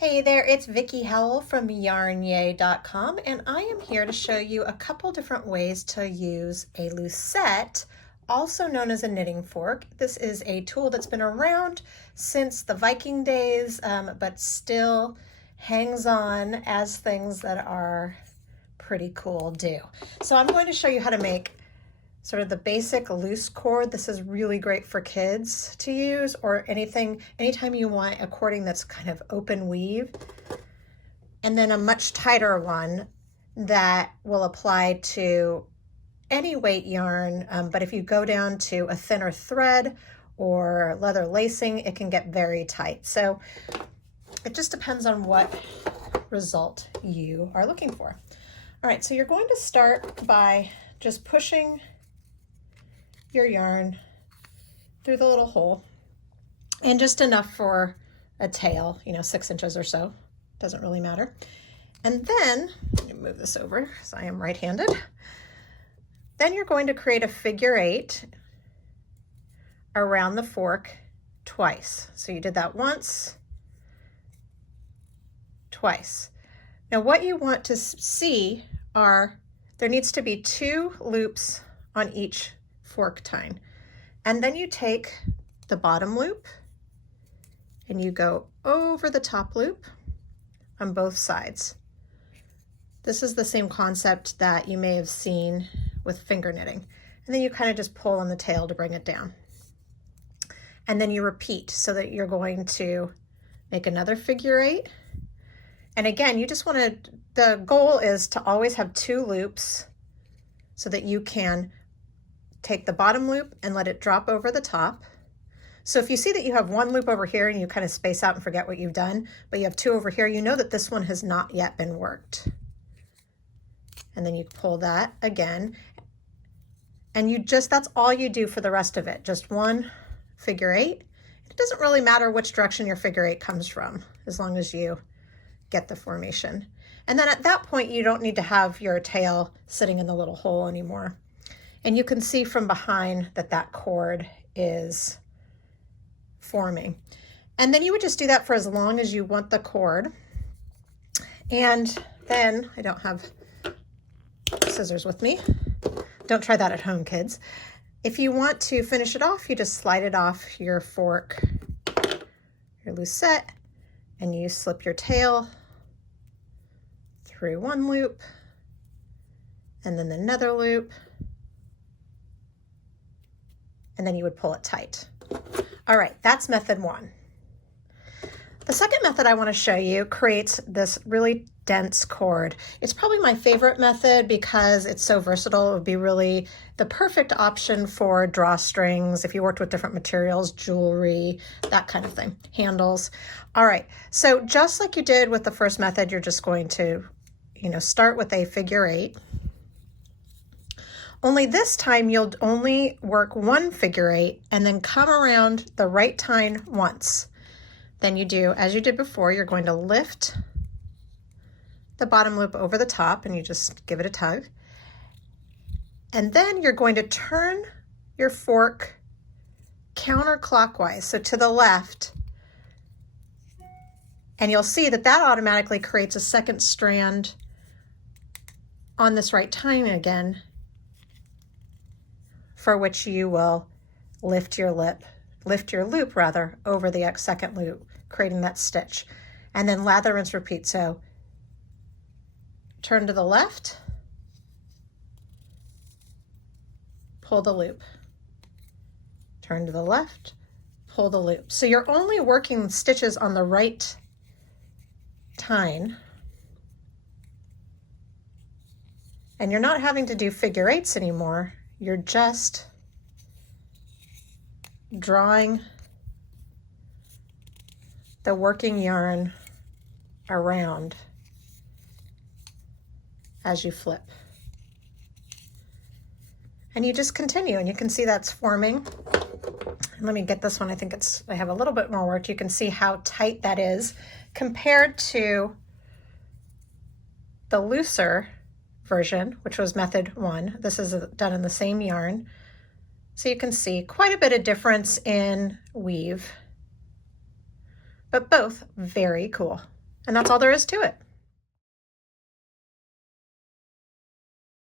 Hey there, it's Vickie Howell from YarnYAY.com, and I am here to show you a couple different ways to use a Lucet, also known as a knitting fork. This is a tool that's been around since the Viking days, but still hangs on as things that are pretty cool do. So I'm going to show you how to make sort of the basic loose cord. This is really great for kids to use, or anytime you want a cording that's kind of open weave. And then a much tighter one that will apply to any weight yarn, but if you go down to a thinner thread or leather lacing, it can get very tight. So it just depends on what result you are looking for. All right, so you're going to start by just pushing your yarn through the little hole, and just enough for a tail, 6 inches or so, doesn't really matter. And then, let me move this over because I am right-handed. Then you're going to create a figure 8 around the fork twice. So you did that once, twice. Now what you want to see are, there needs to be 2 loops on each fork tine. And then you take the bottom loop and you go over the top loop on both sides. This is the same concept that you may have seen with finger knitting. And then you kind of just pull on the tail to bring it down. And then you repeat, so that you're going to make another figure 8. And again, you just want to, the goal is to always have 2 loops so that you can take the bottom loop and let it drop over the top. So if you see that you have 1 loop over here and you kind of space out and forget what you've done, but you have 2 over here, you know that this one has not yet been worked. And then you pull that again. And that's all you do for the rest of it. Just 1 figure 8. It doesn't really matter which direction your figure 8 comes from, as long as you get the formation. And then at that point, you don't need to have your tail sitting in the little hole anymore. And you can see from behind that that cord is forming. And then you would just do that for as long as you want the cord. And then, I don't have scissors with me. Don't try that at home, kids. If you want to finish it off, you just slide it off your fork, your Lucet, and you slip your tail through 1 loop, and then another loop, and then you would pull it tight. All right, that's method 1. The second method I want to show you creates this really dense cord. It's probably my favorite method because it's so versatile. It would be really the perfect option for drawstrings, if you worked with different materials, jewelry, that kind of thing, handles. All right, so just like you did with the first method, you're just going to, start with a figure 8. Only this time you'll only work 1 figure 8 and then come around the right tine once. Then you do, as you did before, you're going to lift the bottom loop over the top and you just give it a tug. And then you're going to turn your fork counterclockwise, so to the left. And you'll see that that automatically creates a second strand on this right tine again, for which you will lift your loop over the second loop, creating that stitch. And then lather, rinse, repeat. So turn to the left, pull the loop, turn to the left, pull the loop. So you're only working stitches on the right tine, and you're not having to do figure 8s anymore. You're just drawing the working yarn around as you flip. And you just continue, and you can see that's forming. And let me get this one. I have a little bit more work. You can see how tight that is compared to the looser version, which was method 1. This is done in the same yarn. So you can see quite a bit of difference in weave, but both very cool. And that's all there is to it.